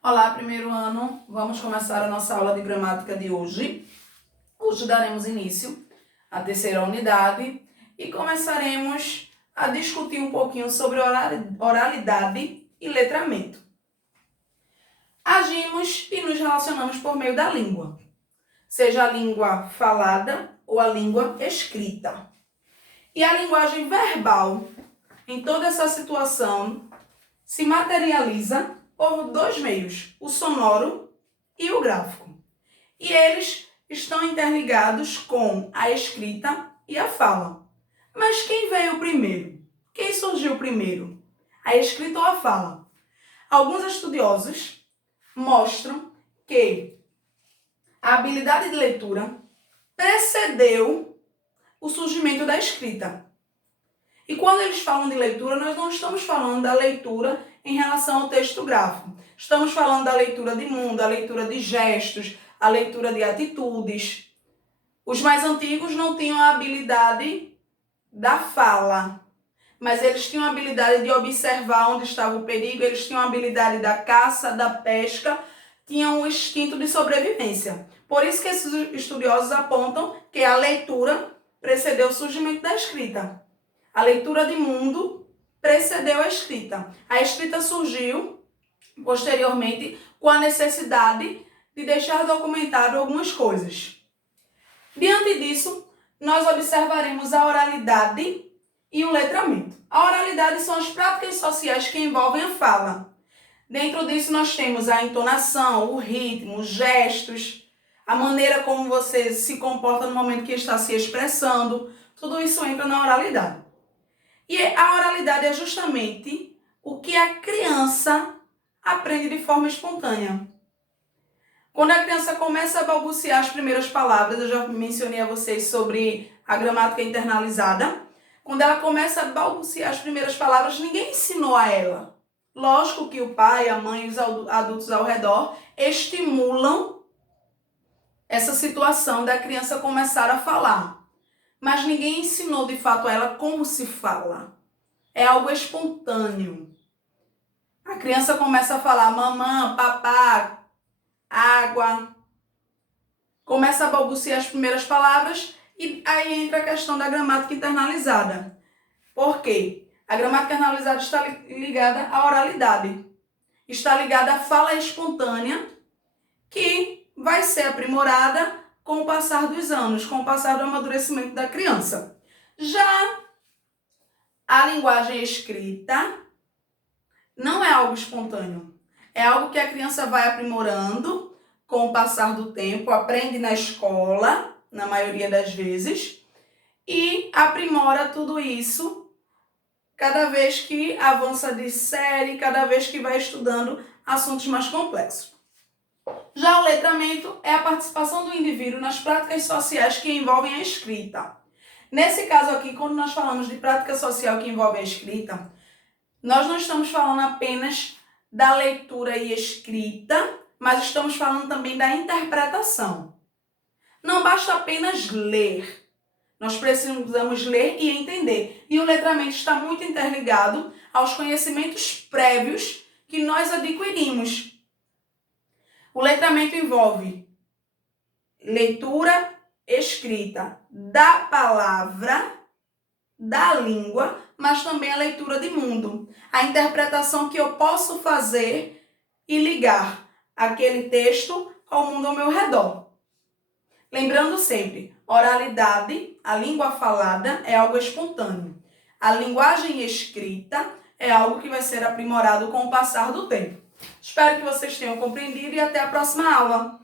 Olá, primeiro ano. Vamos começar a nossa aula de gramática de hoje. Hoje daremos início à terceira unidade e começaremos a discutir um pouquinho sobre oralidade e letramento. Agimos e nos relacionamos por meio da língua, seja a língua falada ou a língua escrita. E a linguagem verbal, em toda essa situação, se materializa por dois meios, o sonoro e o gráfico. E eles estão interligados com a escrita e a fala. Mas quem veio primeiro? Quem surgiu primeiro? A escrita ou a fala? Alguns estudiosos mostram que a habilidade de leitura precedeu o surgimento da escrita. E quando eles falam de leitura, nós não estamos falando da leitura em relação ao texto gráfico. Estamos falando da leitura de mundo, a leitura de gestos, a leitura de atitudes. Os mais antigos não tinham a habilidade da fala, mas eles tinham a habilidade de observar onde estava o perigo, eles tinham a habilidade da caça, da pesca, tinham o instinto de sobrevivência. Por isso que esses estudiosos apontam que a leitura precedeu o surgimento da escrita. A leitura de mundo precedeu a escrita. A escrita surgiu posteriormente com a necessidade de deixar documentado algumas coisas. Diante disso, nós observaremos a oralidade e o letramento. A oralidade são as práticas sociais que envolvem a fala. Dentro disso nós temos a entonação, o ritmo, os gestos, a maneira como você se comporta no momento que está se expressando. Tudo isso entra na oralidade. E a oralidade é justamente o que a criança aprende de forma espontânea. Quando a criança começa a balbuciar as primeiras palavras, eu já mencionei a vocês sobre a gramática internalizada. Quando ela começa a balbuciar as primeiras palavras, ninguém ensinou a ela. Lógico que o pai, a mãe e os adultos ao redor estimulam essa situação da criança começar a falar. Mas ninguém ensinou de fato a ela como se fala. É algo espontâneo. A criança começa a falar mamã, papá, água. Começa a balbuciar as primeiras palavras e aí entra a questão da gramática internalizada. Por quê? A gramática internalizada está ligada à oralidade. Está ligada à fala espontânea que vai ser aprimorada com o passar dos anos, com o passar do amadurecimento da criança. Já a linguagem escrita não é algo espontâneo. É algo que a criança vai aprimorando com o passar do tempo, aprende na escola, na maioria das vezes, e aprimora tudo isso cada vez que avança de série, cada vez que vai estudando assuntos mais complexos. Já o letramento é a participação do indivíduo nas práticas sociais que envolvem a escrita. Nesse caso aqui, quando nós falamos de prática social que envolve a escrita, nós não estamos falando apenas da leitura e escrita, mas estamos falando também da interpretação. Não basta apenas ler. Nós precisamos ler e entender. E o letramento está muito interligado aos conhecimentos prévios que nós adquirimos. O letramento envolve leitura, escrita da palavra, da língua, mas também a leitura de mundo. A interpretação que eu posso fazer e ligar aquele texto ao mundo ao meu redor. Lembrando sempre, oralidade, a língua falada, é algo espontâneo. A linguagem escrita é algo que vai ser aprimorado com o passar do tempo. Espero que vocês tenham compreendido e até a próxima aula.